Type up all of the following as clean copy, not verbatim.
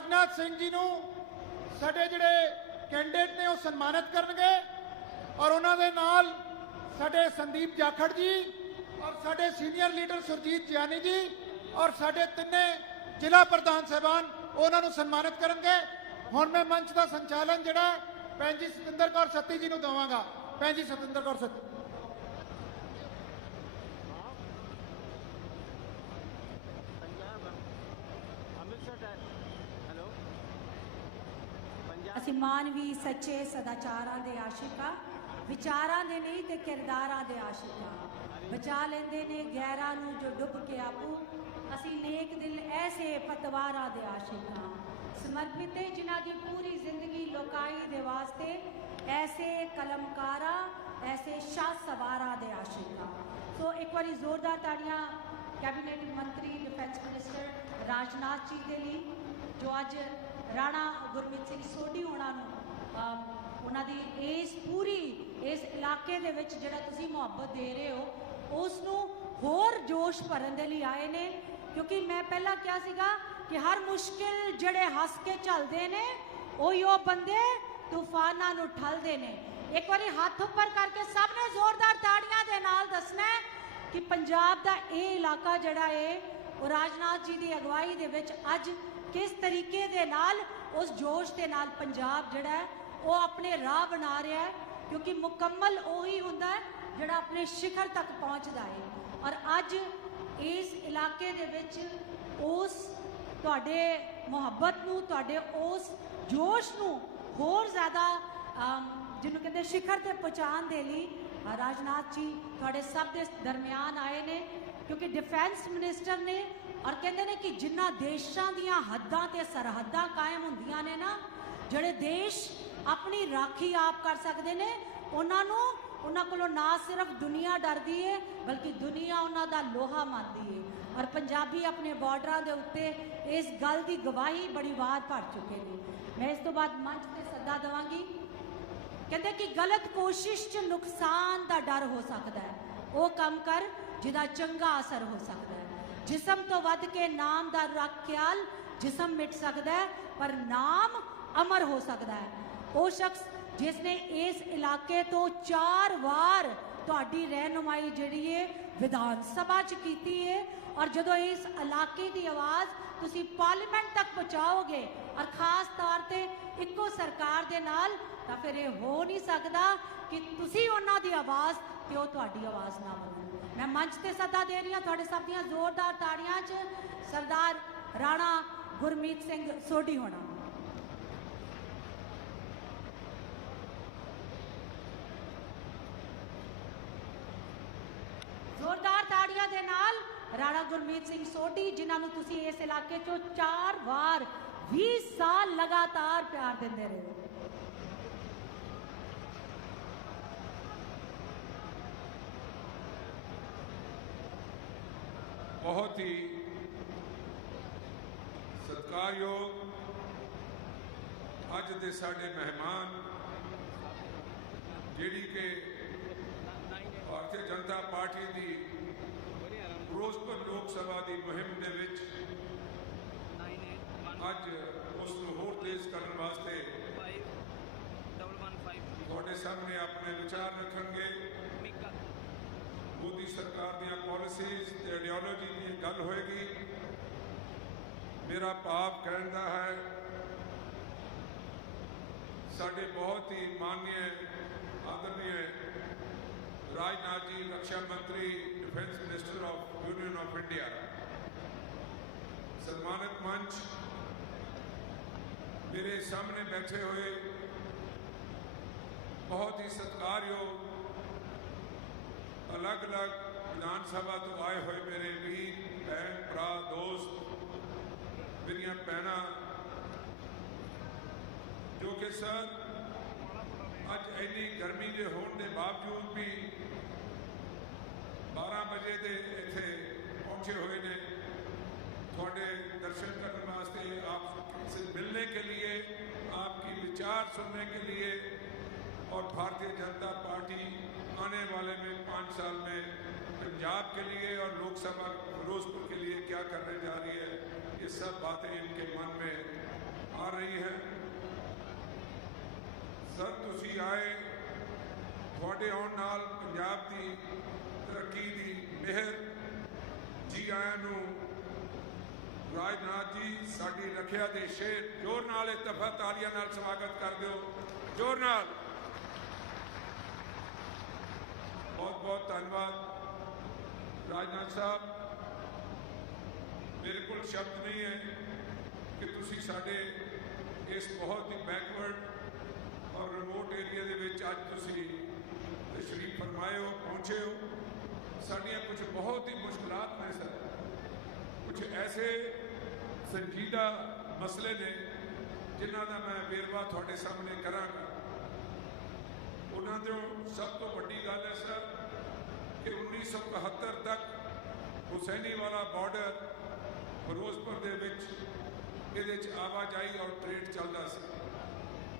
राजनाथ सिंह जी नूं साडे जिहड़े कैंडिडेट ने वो सन्मानित करनगे और उन्होंने नाल साडे संदीप जाखड़ जी और साडे सीनियर लीडर सुरजीत जियानी जी और साडे तिन्ने जिला प्रधान साहबान उन्होंने सन्मानित करेंगे। हुण मैं मंच का संचालन जिहड़ा भैन जी सतिंदर कौर सत्ती जी नूं देवांगा। भैन जी सतिंदर कौर सत्ती। ਅਸੀਂ ਮਾਨਵੀ ਸੱਚੇ ਸਦਾਚਾਰਾਂ ਦੇ ਆਸ਼ਿਕਾ ਵਿਚਾਰਾਂ ਦੇ ਨਹੀਂ ਤੇ ਕਿਰਦਾਰਾਂ ਦੇ ਆਸ਼ਿਕਾ ਬਚਾ ਲੈਂਦੇ ਨੇ ਗੈਰਾਂ ਨੂੰ ਜੋ ਡੁੱਬ ਕੇ ਆਪੂ ਅਸੀਂ ਨੇਕ ਦਿਲ ਐਸੇ ਪਤਵਾਰਾਂ ਦੇ ਆਸ਼ਿਕਾ ਸਮਰਪਿਤ ਹੈ ਜਿਨ੍ਹਾਂ ਦੀ ਪੂਰੀ ਜ਼ਿੰਦਗੀ ਲੋਕਾਈ ਦੇ ਵਾਸਤੇ ਐਸੇ ਕਲਮਕਾਰਾਂ ਐਸੇ ਸ਼ਾਹ ਸਵਾਰਾਂ ਦੇ ਆਸ਼ਿਕਾ। ਸੋ ਇੱਕ ਵਾਰੀ ਜ਼ੋਰਦਾਰ ਤਾੜੀਆਂ ਕੈਬਨਿਟ ਮੰਤਰੀ डिफेंस मिनिस्टर राजनाथ जी ਦੇ ਲਈ ਜੋ ਅੱਜ राणा गुरमीत सिंह सोढ़ी होना उन्होंने इस पूरी इस इलाके दे विच जिहड़ा तुसीं मुहब्बत दे रहे हो उसनूं होर जोश भरन दे लई आए ने क्योंकि मैं पहला क्या सीगा कि हर मुश्किल जिहड़े हस के चलते ने उही वो बंदे तूफानां नूं ठलदे ने। एक बारी हाथ उपर करके सब ने जोरदार ताड़ियां दे नाल दसना है कि पंजाब दा ये इलाका जिहड़ा है वो राजनाथ जी की अगवाई दे विच अज किस तरीके दे नाल उस जोश के नाल पंजाब जिहड़ा है वो अपने राह बना रहा है क्योंकि मुकम्मल उही हुंदा है जिहड़ा अपने शिखर तक पहुँचता है। और अज इस इलाके दे विच उस तुहाडे मुहब्बत नूं तुहाडे उस जोश नूं होर ज़्यादा जिन्हों कहते शिखर ते पहुँचाने दे लई राजनाथ जी तुहाडे सब दे दरम्यान आए ने क्योंकि डिफेंस मिनिस्टर ने और कहते हैं कि जिन्ना देशों दियां हद्दां ते सरहदां कायम हुंदियां ने ना जिहड़े देश अपनी राखी आप कर सकते हैं उन्हां कोलों ना सिर्फ दुनिया डरदी है बल्कि दुनिया उन्हां दा लोहा मानदी है। और पंजाबी अपने बॉर्डरां दे उत्ते इस गल की गवाही बड़ी वार भर चुके हैं। मैं इस तो बाद मंच ते सद्दा देवांगी। कहते कि गलत कोशिश च नुकसान का डर हो सकता है वो काम कर जिहदा चंगा असर हो सकता है। जिसम तो वध के नाम दा रख ख्याल जिसम मिट सकता है पर नाम अमर हो सकता है। वो शख्स जिसने इस इलाके तो 4 बार तुहाडी रहनुमाई जिहड़ी है विधान सभा च कीती है और जदों इस इलाके की आवाज़ तुसी पार्लीमेंट तक पहुँचाओगे और खास तौर पे इक्को सरकार दे नाल तां फिर ये हो नहीं सकता कि तुसी उन्हां दी आवाज़ ते वो तुहाडी आवाज़ ना बनो। मैं मंच ते सदा दे रही हूँ तुहाडे सब दियां जोरदार ताड़ियां च सरदार राणा गुरमीत सिंह सोढ़ी होना। जोरदार ताड़ियां दे नाल राणा गुरमीत सिंह सोढ़ी जिन्होंने तुसी इस इलाके चो 4 बार 20 साल लगातार प्यार देंदे रहे हो। बहुत ही सत्कारयोग अज दे साडे मेहमान जिहड़ी के भारतीय जनता पार्टी की फिरोजपुर लोक सभा की मुहिम दे विच अज उसनूं होर तेज करने वास्ते तुहाडे सामने अपने विचार रखणगे। मोदी सरकार दी पॉलिसीज़ ते आइडियोलॉजी की गल होएगी। मेरा भाव कहने का है साडे बहुत ही माननीय आदरणीय राजनाथ जी रक्षा मंत्री defence minister of union of India सम्मानित मंच मेरे सामने बैठे हुए बहुत ही सत्कारयोग अलग अलग विधानसभा तो आए हुए मेरे वीर भैन भरा दोस्त मेरिया भैन जो कि सर अज इन्नी गर्मी के होने के बावजूद भी 12 बजे के इत्थे पहुँचे हुए ने थोड़े दर्शन करने वास्ते आपसे मिलने के लिए आपकी विचार सुनने के लिए और भारतीय जनता पार्टी आने वाले में 5 साल में पंजाब के लिए और लोकसभा फिरोजपुर के लिए क्या करने जा रही है ये सब बातें इनके मन में आ रही है। सर तुसी आए, थोड़े आउण नाल पंजाब की तरक्की की मेहर। जी आया नूं राजनाथ जी, साडी रखिया दे शेर। जोर नाल एक दफा तालियां नाल स्वागत कर दो, जोर नाल। बहुत बहुत धन्यवाद राजनाथ साहब। मेरे को शब्द नहीं है कि तुसी साडे इस बहुत ही बैकवर्ड और रिमोट एरिया दे विच अज तुसी तशरीफ फरमाए हो, पहुँचे हो। साडियां कुछ बहुत ही मुश्किलात ने सर, कुछ ऐसे संजीदा मसले ने जिन्हां दा मैं वेरवा थोड़े सामने करांगा। उन्हां चों सब तो वड्डी गल है सर कि 1971 तक हुसैनी वाला बॉर्डर फिरोजपुर दे विच इहदे च आवाजाही और ट्रेड चलता सी,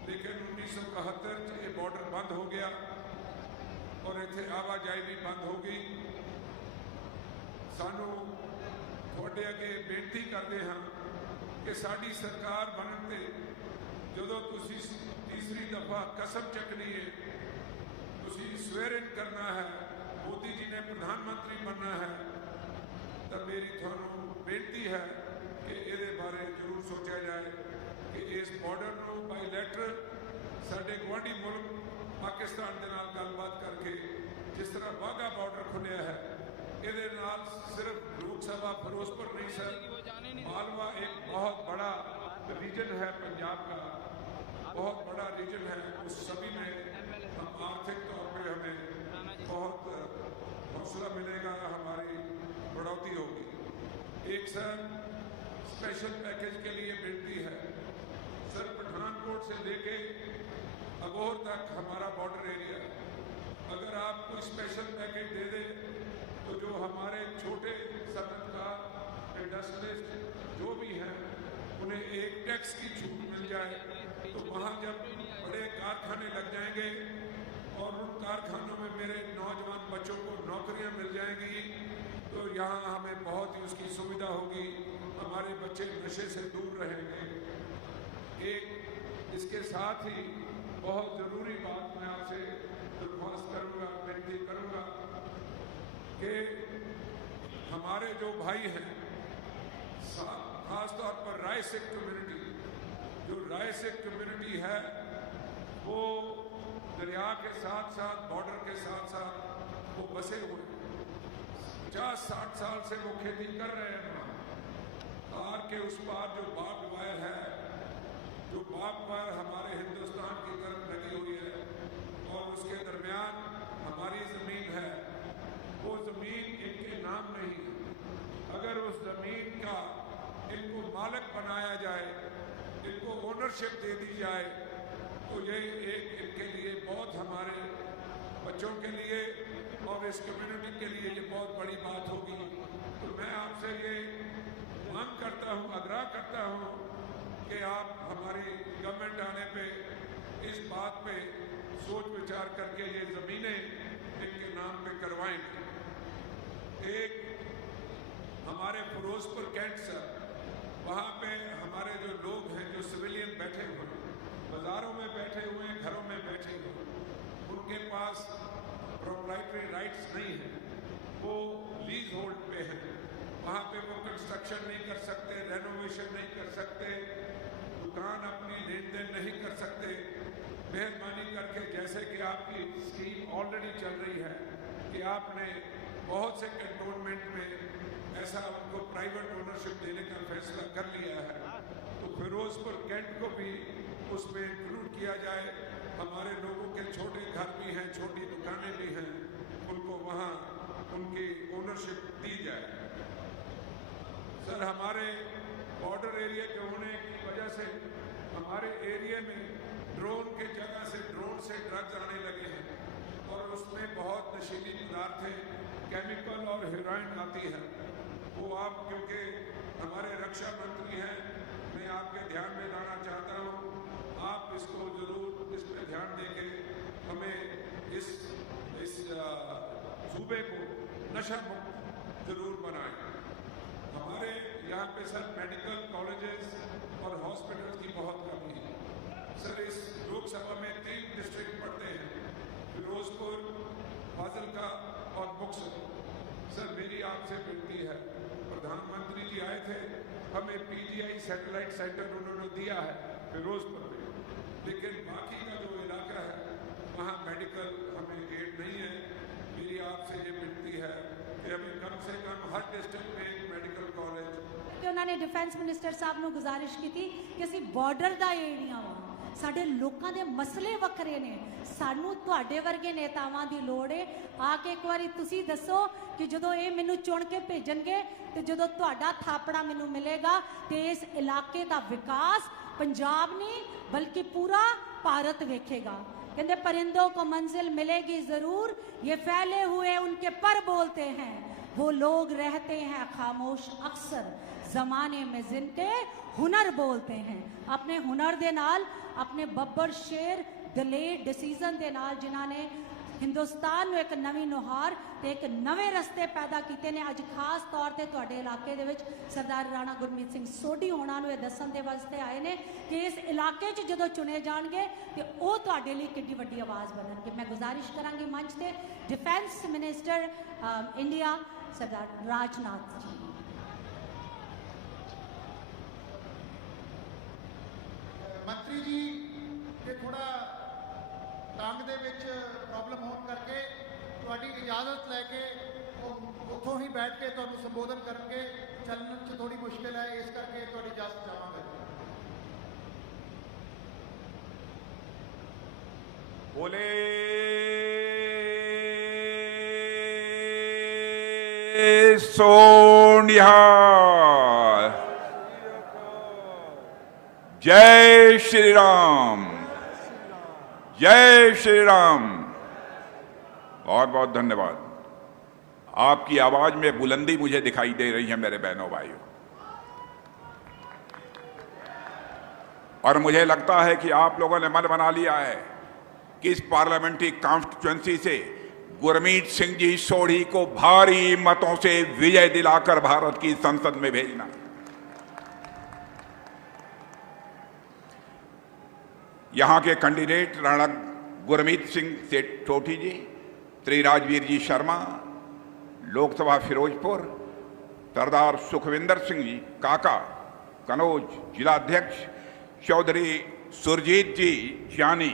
लेकिन 1971 च ये बॉर्डर बंद हो गया और इत्थे आवाजाही भी बंद हो गई। सानू थोड़े अगे बेनती करते हैं कि साडी सरकार बनने ते जदों तुसी तीसरी दफा कसम चकनी है, तुसी स्वेरिन करना है, मोदी जी ने प्रधानमंत्री बनना है, तो मेरी थानू बेनती है कि ये बारे जरूर सोचा जाए कि इस बॉर्डर को बाईलैटरल साडे गुआढ़ी मुल्क पाकिस्तान के नाल गलबात करके जिस तरह वाघा बॉर्डर खुलिया है, ये नाल सिर्फ लोक सभा फिरोजपुर नहीं सर, मालवा एक बहुत बड़ा रीजन है, पंजाब का बहुत बड़ा रीजन है। उस सभी में हम आर्थिक तौर पर हमें बहुत हौसला मिलेगा, हमारी बढ़ोतरी होगी। एक सर स्पेशल पैकेज के लिए बेनती है सर, पठानकोट से लेके अबोहर तक हमारा बॉर्डर एरिया, अगर आप कोई स्पेशल पैकेज दे दे तो जो हमारे छोटे सनतकार इंडस्ट्रियलिस्ट जो भी हैं उन्हें एक टैक्स की छूट मिल जाए, तो वहाँ जब बड़े कारखाने लग जाएंगे और उन कारखानों में मेरे नौजवान बच्चों को नौकरियाँ मिल जाएंगी, तो यहाँ हमें बहुत ही उसकी सुविधा होगी, हमारे बच्चे नशे से दूर रहेंगे। एक इसके साथ ही बहुत ज़रूरी बात मैं आपसे दरख्वास्त करूँगा, विनती करूँगा कि हमारे जो भाई हैं, खास तौर पर राय सिख कम्युनिटी, जो राय सिख कम्युनिटी है वो दरिया के साथ साथ, बॉर्डर के साथ साथ वो बसे हुए 50-60 साल से वो खेती कर रहे हैं। तार के उस पार जो बार्ब वायर है, जो बार्ब वायर हमारे हिंदुस्तान की तरफ लगी हुई है और उसके दरमियान हमारी ज़मीन है, वो ज़मीन इनके नाम नहीं है। अगर उस ज़मीन का इनको मालिक बनाया जाए, इनको ओनरशिप दे दी जाए, तो ये एक इनके लिए बहुत, हमारे बच्चों के लिए और इस कम्युनिटी के लिए ये बहुत बड़ी बात होगी। तो मैं आपसे ये मांग करता हूँ, आग्रह करता हूँ कि आप हमारी गवर्नमेंट आने पे इस बात पे सोच विचार करके ये ज़मीनें इनके नाम पे करवाएंगे। एक हमारे फिरोजपुर कैंट सर, वहाँ पे हमारे जो लोग हैं, जो सिविलियन बैठे हुए हैं, बाज़ारों में बैठे हुए हैं, घरों में बैठे हुए, उनके पास प्रोप्राइटरी राइट्स नहीं है, वो लीज होल्ड पे हैं, वहाँ पे वो कंस्ट्रक्शन नहीं कर सकते, रेनोवेशन नहीं कर सकते, दुकान अपनी लेन देन नहीं कर सकते। मेहरबानी करके, जैसे कि आपकी स्कीम ऑलरेडी चल रही है कि आपने बहुत से कंटोनमेंट में ऐसा उनको प्राइवेट ओनरशिप देने का फैसला कर लिया है, तो फिरोजपुर कैंट को भी उसमें इंक्लूड किया जाए। हमारे लोगों के छोटे घर भी हैं, छोटी दुकानें भी हैं, उनको वहाँ उनकी ओनरशिप दी जाए। सर, हमारे बॉर्डर एरिया के होने की वजह से हमारे एरिया में ड्रोन के जगह से ड्रग्स आने लगे हैं और उसमें बहुत नशीली पदार्थें, केमिकल और हेरोइन आती है। वो आप, क्योंकि हमारे रक्षा मंत्री हैं, मैं आपके ध्यान में लाना चाहता हूँ, आप इसको जरूर इस पर ध्यान देके हमें इस सूबे को नशा मुक्त जरूर बनाएं। हमारे यहाँ पे सर मेडिकल कॉलेजेस और हॉस्पिटल्स की बहुत कमी है। सर इस लोकसभा में 3 डिस्ट्रिक्ट पड़ते हैं, फिरोजपुर, फाजिलका और मुक्तसर। सर मेरी आपसे विनती है, प्रधानमंत्री जी आए थे, हमें पीजीआई सैटेलाइट सेंटर उन्होंने दिया है फिरोजपुर में, लेकिन बाकी का जो इलाका है वहाँ मेडिकल हमें एड नहीं है। मेरी आपसे ये विनती है कि हमें कम से कम हर डिस्ट्रिक्ट में एक मेडिकल कॉलेज। ਕਿ ਉਹਨਾਂ ਨੇ ਡਿਫੈਂਸ ਮਿਨਿਸਟਰ ਸਾਹਿਬ ਨੂੰ ਗੁਜ਼ਾਰਿਸ਼ ਕੀਤੀ ਕਿ ਅਸੀਂ ਬਾਰਡਰ ਦਾ ਏਰੀਆ ਵਾ, ਸਾਡੇ ਲੋਕਾਂ ਦੇ ਮਸਲੇ ਵੱਖਰੇ ਨੇ, ਸਾਨੂੰ ਤੁਹਾਡੇ ਵਰਗੇ ਨੇਤਾਵਾਂ ਦੀ ਲੋੜ ਹੈ। ਆ ਕੇ ਇੱਕ ਵਾਰੀ ਤੁਸੀਂ ਦੱਸੋ ਕਿ ਜਦੋਂ ਇਹ ਮੈਨੂੰ ਚੁਣ ਕੇ ਭੇਜਣਗੇ ਤੇ ਜਦੋਂ ਤੁਹਾਡਾ ਥਾਪੜਾ ਮੈਨੂੰ ਮਿਲੇਗਾ ਤੇ ਇਸ ਇਲਾਕੇ ਦਾ ਵਿਕਾਸ ਪੰਜਾਬ ਨਹੀਂ ਬਲਕਿ ਪੂਰਾ ਭਾਰਤ ਵੇਖੇਗਾ। कहते परिंदों को मंजिल मिलेगी जरूर, ये फैले हुए उनके पर बोलते हैं, वो लोग रहते हैं खामोश अक्सर, जमाने में जिनके हुनर बोलते हैं। अपने हुनर दे नाल, अपने बब्बर शेर दलेर डिसीजन दे नाल जिन्होंने हिंदुस्तान में एक नवी नुहार ते एक नवे रस्ते पैदा किए ने। अज खास तौर पर तुहाडे इलाके दे विच सरदार राणा गुरमीत सिंह सोढी होना नूं इह दस्सण दे वास्ते आए ने कि इस इलाके च जदों चुने जाणगे ते ओह तुहाडे लई किड्डी वड्डी आवाज़ बनणगे। मैं गुजारिश करांगी मंच ते डिफेंस मिनिस्टर इंडिया सरदार राजनाथ जी। ਮੰਤਰੀ ਜੀ ਇਹ ਥੋੜਾ ਟੰਗ ਦੇ ਵਿੱਚ ਪ੍ਰੋਬਲਮ ਹੋਣ ਕਰਕੇ ਤੁਹਾਡੀ ਇਜਾਜ਼ਤ ਲੈ ਕੇ ਉਹ ਉੱਥੋਂ ਹੀ ਬੈਠ ਕੇ ਤੁਹਾਨੂੰ ਸੰਬੋਧਨ ਕਰਨਗੇ। ਚੱਲਣ 'ਚ ਥੋੜੀ ਮੁਸ਼ਕਿਲ ਹੈ, ਇਸ ਕਰਕੇ ਤੁਹਾਡੀ ਇਜਾਜ਼ਤ ਚਾਹਾਂਗਾ। बोले सोनिहार, जय श्री राम, जय श्री राम। बहुत बहुत धन्यवाद। आपकी आवाज में बुलंदी मुझे दिखाई दे रही है मेरे बहनों भाइयों, और मुझे लगता है कि आप लोगों ने मन बना लिया है कि इस पार्लियामेंट्री कॉन्स्टिट्यूएंसी से गुरमीत सिंह जी सोढ़ी को भारी मतों से विजय दिलाकर भारत की संसद में भेजना। यहां के कैंडिडेट राणा गुरमीत सिंह से सोढ़ी जी, श्री राजवीर जी शर्मा लोकसभा फिरोजपुर, सरदार सुखविंदर सिंह जी काका कनौज जिला अध्यक्ष, चौधरी सुरजीत जी जानी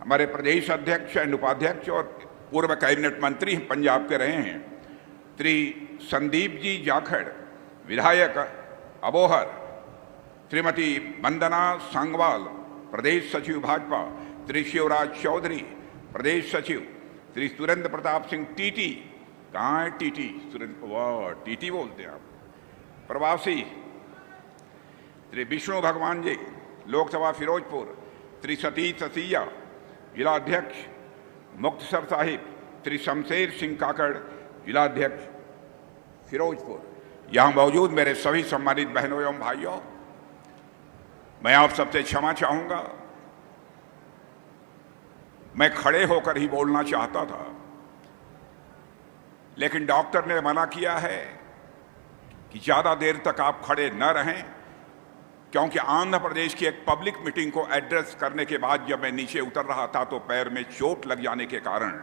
हमारे प्रदेश अध्यक्ष एंड उपाध्यक्ष और पूर्व कैबिनेट मंत्री पंजाब के रहे हैं, श्री संदीप जी जाखड़ विधायक अबोहर, श्रीमती वंदना सांगवाल प्रदेश सचिव भाजपा, श्री शिवराज चौधरी प्रदेश सचिव, श्री सुरेंद्र प्रताप सिंह टीटी, कहाँ है टीटी, सुरेंद्र, वाह टीटी बोलते हैं आप, प्रवासी, श्री विष्णु भगवान जी लोकसभा फिरोजपुर, श्री सतीश ससिया जिला अध्यक्ष मुक्तसर साहिब, श्री शमशेर सिंह काकड़ जिला अध्यक्ष फिरोजपुर। यहाँ मौजूद मेरे सभी सम्मानित बहनों एवं भाइयों, मैं आप सबसे क्षमा चाहूंगा। मैं खड़े होकर ही बोलना चाहता था, लेकिन डॉक्टर ने मना किया है कि ज्यादा देर तक आप खड़े न रहें, क्योंकि आंध्र प्रदेश की एक पब्लिक मीटिंग को एड्रेस करने के बाद जब मैं नीचे उतर रहा था तो पैर में चोट लग जाने के कारण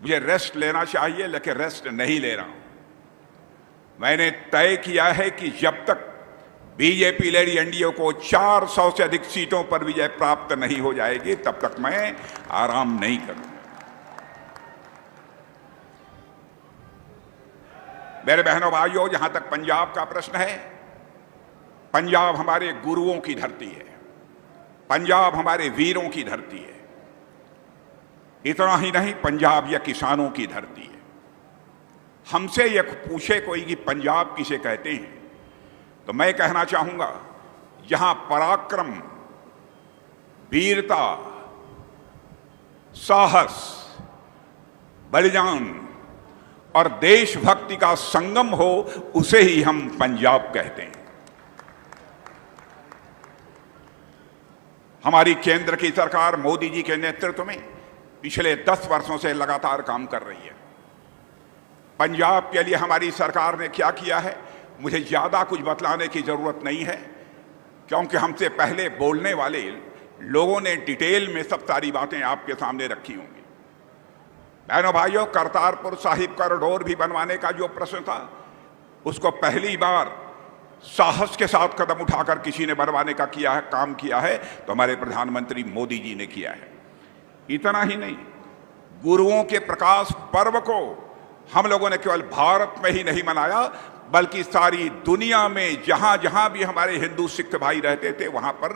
मुझे रेस्ट लेना चाहिए, लेकिन रेस्ट नहीं ले रहा हूं। मैंने तय किया है कि जब तक बीजेपी लेडी एनडीए को 400 से अधिक सीटों पर विजय प्राप्त नहीं हो जाएगी, तब तक मैं आराम नहीं करूंगा। मेरे बहनों भाइयों, जहां तक पंजाब का प्रश्न है, पंजाब हमारे गुरुओं की धरती है, पंजाब हमारे वीरों की धरती है। इतना ही नहीं, पंजाब या किसानों की धरती है। हमसे यह पूछे कोई कि पंजाब किसे कहते हैं, तो मैं कहना चाहूंगा, जहां पराक्रम, वीरता, साहस, बलिदान और देशभक्ति का संगम हो, उसे ही हम पंजाब कहते हैं। हमारी केंद्र की सरकार मोदी जी के नेतृत्व में पिछले 10 वर्षों से लगातार काम कर रही है। पंजाब के लिए हमारी सरकार ने क्या किया है, मुझे ज़्यादा कुछ बतलाने की ज़रूरत नहीं है, क्योंकि हमसे पहले बोलने वाले लोगों ने डिटेल में सब सारी बातें आपके सामने रखी होंगी। बहनों भाइयों, करतारपुर साहिब कॉरिडोर भी बनवाने का जो प्रश्न था, उसको पहली बार साहस के साथ कदम उठाकर किसी ने बनवाने का काम किया है तो हमारे प्रधानमंत्री मोदी जी ने किया है। इतना ही नहीं, गुरुओं के प्रकाश पर्व को हम लोगों ने केवल भारत में ही नहीं मनाया, बल्कि सारी दुनिया में जहां जहां भी हमारे हिंदू सिख भाई रहते थे वहां पर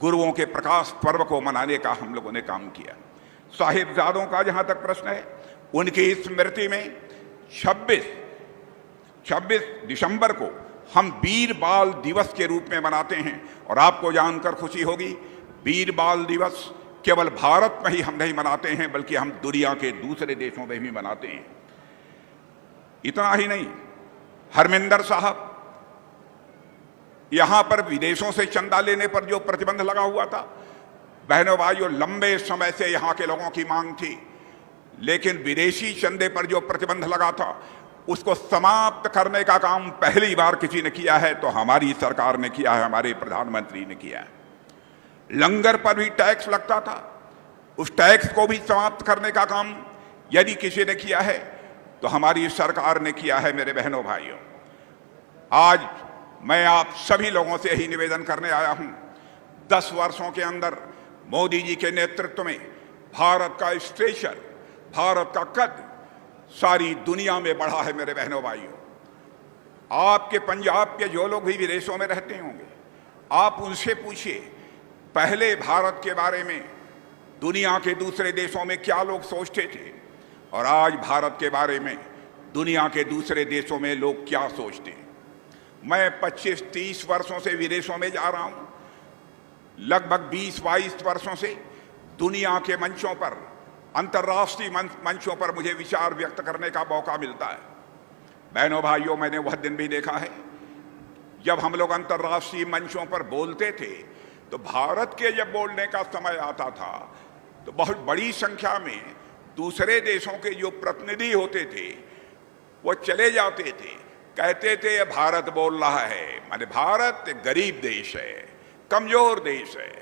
गुरुओं के प्रकाश पर्व को मनाने का हम लोगों ने काम किया। साहिबजादों का जहां तक प्रश्न है, उनकी स्मृति में 26 दिसंबर को हम वीर बाल दिवस के रूप में मनाते हैं। और आपको जानकर खुशी होगी, वीर बाल दिवस केवल भारत में ही हम नहीं मनाते हैं, बल्कि हम दुनिया के दूसरे देशों में भी मनाते हैं। इतना ही नहीं, हरमिंदर साहब, यहां पर विदेशों से चंदा लेने पर जो प्रतिबंध लगा हुआ था, बहनों भाइयों, लंबे समय से यहां के लोगों की मांग थी, लेकिन विदेशी चंदे पर जो प्रतिबंध लगा था उसको समाप्त करने का काम पहली बार किसी ने किया है तो हमारी सरकार ने किया है, हमारे प्रधानमंत्री ने किया है। लंगर पर भी टैक्स लगता था, उस टैक्स को भी समाप्त करने का काम यदि किसी ने किया है तो हमारी सरकार ने किया है। मेरे बहनों भाइयों, आज मैं आप सभी लोगों से यही निवेदन करने आया हूं, 10 वर्षों के अंदर मोदी जी के नेतृत्व में भारत का स्टेचर, भारत का कद सारी दुनिया में बढ़ा है। मेरे बहनों भाइयों, आपके पंजाब के जो लोग भी विदेशों में रहते होंगे, आप उनसे पूछिए पहले भारत के बारे में दुनिया के दूसरे देशों में क्या लोग सोचते थे और आज भारत के बारे में दुनिया के दूसरे देशों में लोग क्या सोचते हैं। मैं 25-30 वर्षों से विदेशों में जा रहा हूं, लगभग 20-22 वर्षों से दुनिया के मंचों पर, अंतर्राष्ट्रीय मंचों पर मुझे विचार व्यक्त करने का मौका मिलता है। बहनों भाइयों, मैंने वह दिन भी देखा है जब हम लोग अंतर्राष्ट्रीय मंचों पर बोलते थे तो भारत के जब बोलने का समय आता था तो बहुत बड़ी संख्या में दूसरे देशों के जो प्रतिनिधि होते थे वो चले जाते थे, कहते थे ये भारत बोल रहा है, माने भारत एक गरीब देश है, कमजोर देश है।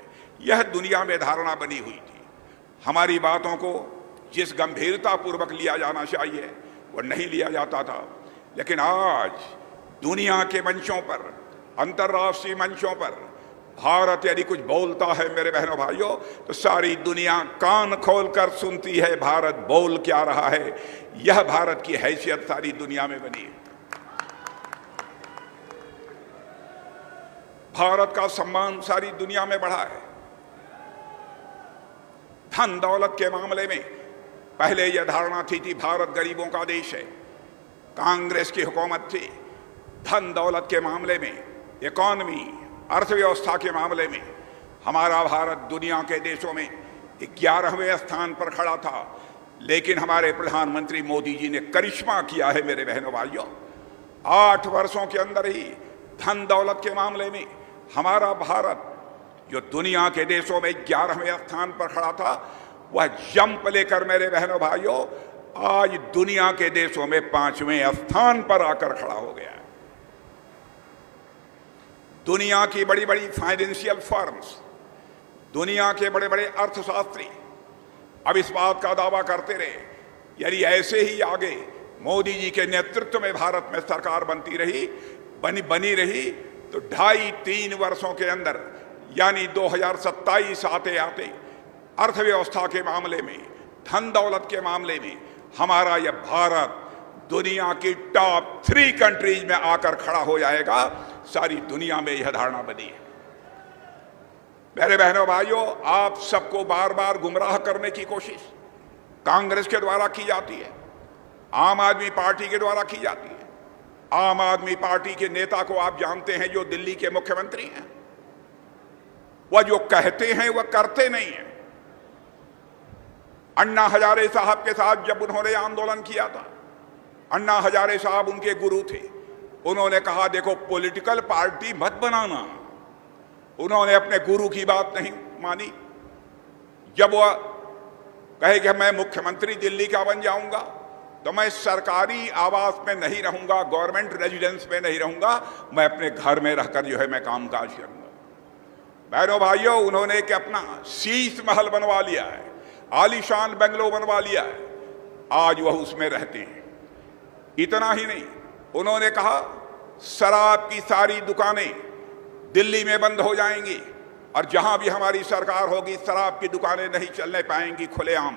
यह दुनिया में धारणा बनी हुई थी। हमारी बातों को जिस गंभीरता पूर्वक लिया जाना चाहिए वो नहीं लिया जाता था, लेकिन आज दुनिया के मंचों पर, अंतर्राष्ट्रीय मंचों पर भारत यदि कुछ बोलता है मेरे बहनों भाइयों तो सारी दुनिया कान खोलकर सुनती है भारत बोल क्या रहा है। यह भारत की हैसियत सारी दुनिया में बनी है। भारत का सम्मान सारी दुनिया में बढ़ा है। धन दौलत के मामले में पहले यह धारणा थी भारत गरीबों का देश है, कांग्रेस की हुकूमत थी। धन दौलत के मामले में, इकॉनमी, अर्थव्यवस्था के मामले में हमारा भारत दुनिया के देशों में 11वें स्थान पर खड़ा था, लेकिन हमारे प्रधानमंत्री मोदी जी ने करिश्मा किया है। मेरे बहनों भाइयों, 8 वर्षों के अंदर ही धन दौलत के मामले में हमारा भारत जो दुनिया के देशों में 11वें स्थान पर खड़ा था, वह जंप लेकर मेरे बहनों भाइयों आज दुनिया के देशों में 5वें स्थान पर आकर खड़ा हो गया है। दुनिया की बड़ी बड़ी फाइनेंशियल फर्म्स, दुनिया के बड़े बड़े अर्थशास्त्री अब इस बात का दावा करते रहे, यदि ऐसे ही आगे मोदी जी के नेतृत्व में भारत में सरकार बनी रही तो 2.5-3 वर्षों के अंदर, यानी 2027 आते आते अर्थव्यवस्था के मामले में, धन दौलत के मामले में हमारा यह भारत दुनिया की टॉप 3 कंट्रीज में आकर खड़ा हो जाएगा। सारी दुनिया में यह धारणा बनी है। मेरे बहनों भाइयों, आप सबको बार बार गुमराह करने की कोशिश कांग्रेस के द्वारा की जाती है, आम आदमी पार्टी के द्वारा की जाती है। आम आदमी पार्टी के नेता को आप जानते हैं, जो दिल्ली के मुख्यमंत्री हैं, वह जो कहते हैं वह करते नहीं हैं। अन्ना हजारे साहब के साथ जब उन्होंने आंदोलन किया था, अन्ना हजारे साहब उनके गुरु थे, उन्होंने कहा देखो पॉलिटिकल पार्टी मत बनाना। उन्होंने अपने गुरु की बात नहीं मानी। जब वह कहे कि मैं मुख्यमंत्री दिल्ली का बन जाऊंगा, तो मैं सरकारी आवास में नहीं रहूंगा, गवर्नमेंट रेजिडेंस में नहीं रहूंगा, मैं अपने घर में रहकर जो है मैं कामकाज करूंगा। बहनों भाइयों, उन्होंने कि अपना शीश महल बनवा लिया है, आलीशान बंगलो बनवा लिया है, आज वह उसमें रहते हैं। इतना ही नहीं, उन्होंने कहा शराब की सारी दुकानें दिल्ली में बंद हो जाएंगी और जहां भी हमारी सरकार होगी शराब की दुकानें नहीं चलने पाएंगी खुलेआम।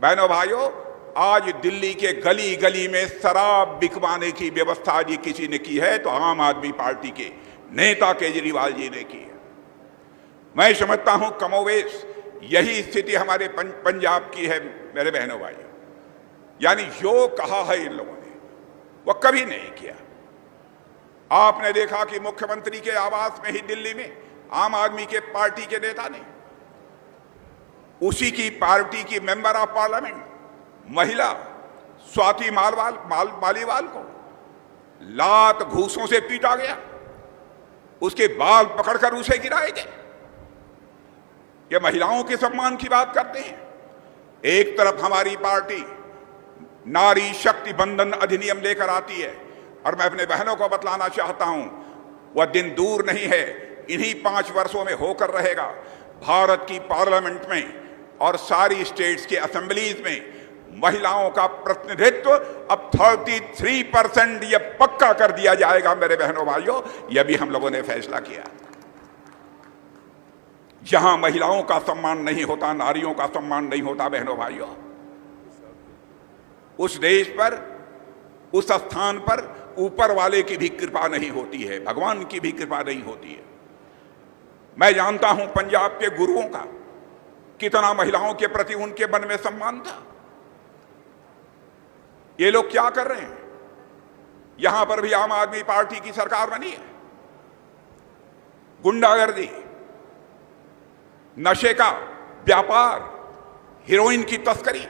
बहनों भाइयों, आज दिल्ली के गली गली में शराब बिकवाने की व्यवस्था यदि किसी ने की है तो आम आदमी पार्टी के नेता केजरीवाल जी ने की है। मैं समझता हूं कमोवेश यही स्थिति हमारे पंजाब की है मेरे बहनों भाइयों। यानी जो कहा है इन लोगों ने वह कभी नहीं किया। आपने देखा कि मुख्यमंत्री के आवास में ही दिल्ली में आम आदमी के पार्टी के नेता ने उसी की पार्टी की मेंबर ऑफ पार्लियामेंट महिला स्वाति मालीवाल को लात घूसों से पीटा गया, उसके बाल पकड़कर उसे गिराए गए। ये महिलाओं के सम्मान की बात करते हैं। एक तरफ हमारी पार्टी नारी शक्ति बंधन अधिनियम लेकर आती है और मैं अपने बहनों को बतलाना चाहता हूं वह दिन दूर नहीं है, इन्हीं 5 वर्षों में होकर रहेगा। भारत की पार्लियामेंट में और सारी स्टेट्स के असेंबलीज में महिलाओं का प्रतिनिधित्व अब 33% यह पक्का कर दिया जाएगा मेरे बहनों भाइयों। यह भी हम लोगों ने फैसला किया। जहां महिलाओं का सम्मान नहीं होता, नारियों का सम्मान नहीं होता बहनों भाइयों, उस देश पर, उस स्थान पर ऊपर वाले की भी कृपा नहीं होती है, भगवान की भी कृपा नहीं होती है। मैं जानता हूं पंजाब के गुरुओं का कितना महिलाओं के प्रति उनके मन में सम्मान था। ये लोग क्या कर रहे हैं? यहां पर भी आम आदमी पार्टी की सरकार बनी है। गुंडागर्दी, नशे का व्यापार, हीरोइन की तस्करी,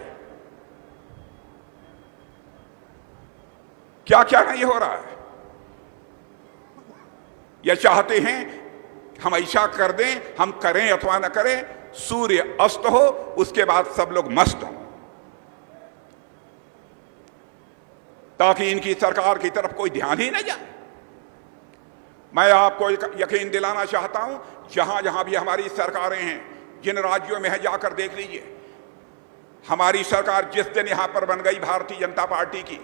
क्या क्या नहीं हो रहा है। यह चाहते हैं हम ऐसा कर दें, हम करें अथवा न करें, सूर्य अस्त हो उसके बाद सब लोग मस्त हों, ताकि इनकी सरकार की तरफ कोई ध्यान ही न जाए। मैं आपको यकीन दिलाना चाहता हूं, जहां जहां भी हमारी सरकारें हैं, जिन राज्यों में है जाकर देख लीजिए। हमारी सरकार जिस दिन यहां पर बन गई भारतीय जनता पार्टी की,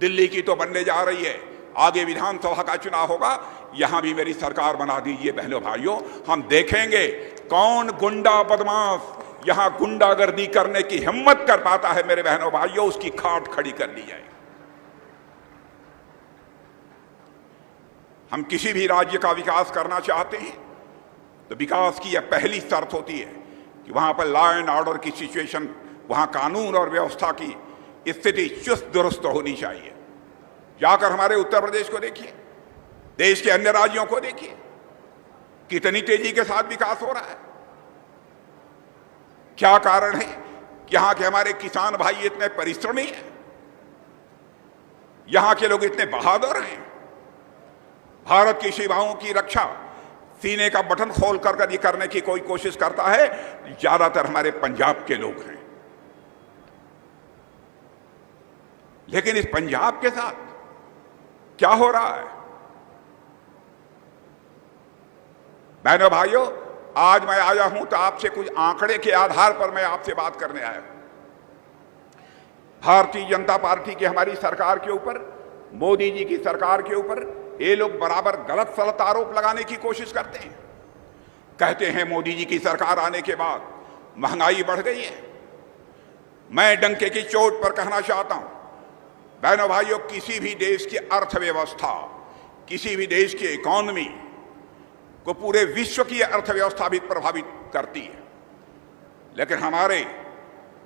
दिल्ली की तो बनने जा रही है, आगे विधानसभा का चुनाव होगा, यहां भी मेरी सरकार बना दीजिए बहनों भाइयों। हम देखेंगे कौन गुंडा बदमाश यहां गुंडागर्दी करने की हिम्मत कर पाता है मेरे बहनों भाइयों, उसकी खाट खड़ी कर ली जाए। हम किसी भी राज्य का विकास करना चाहते हैं तो विकास की यह पहली शर्त होती है कि वहां पर लॉ एंड ऑर्डर की सिचुएशन, वहां कानून और व्यवस्था की स्थिति चुस्त दुरुस्त होनी चाहिए। जाकर हमारे उत्तर प्रदेश को देखिए, देश के अन्य राज्यों को देखिए, कितनी तेजी के साथ विकास हो रहा है। क्या कारण है? यहां के हमारे किसान भाई इतने परिश्रमी हैं, यहां के लोग इतने बहादुर हैं। भारत की सीमाओं की रक्षा सीने का बटन खोल कर यदि करने की कोई कोशिश करता है, ज्यादातर हमारे पंजाब के लोग हैं। लेकिन इस पंजाब के साथ क्या हो रहा है? बहनों भाइयों, आज मैं आया हूं तो आपसे कुछ आंकड़े के आधार पर मैं आपसे बात करने आया हूं। भारतीय जनता पार्टी की हमारी सरकार के ऊपर, मोदी जी की सरकार के ऊपर ये लोग बराबर गलत सलत आरोप लगाने की कोशिश करते हैं। कहते हैं मोदी जी की सरकार आने के बाद महंगाई बढ़ गई है। मैं डंके की चोट पर कहना चाहता हूं बहनों भाइयों, किसी भी देश की अर्थव्यवस्था, किसी भी देश की इकोनॉमी को पूरे विश्व की अर्थव्यवस्था भी प्रभावित करती है। लेकिन हमारे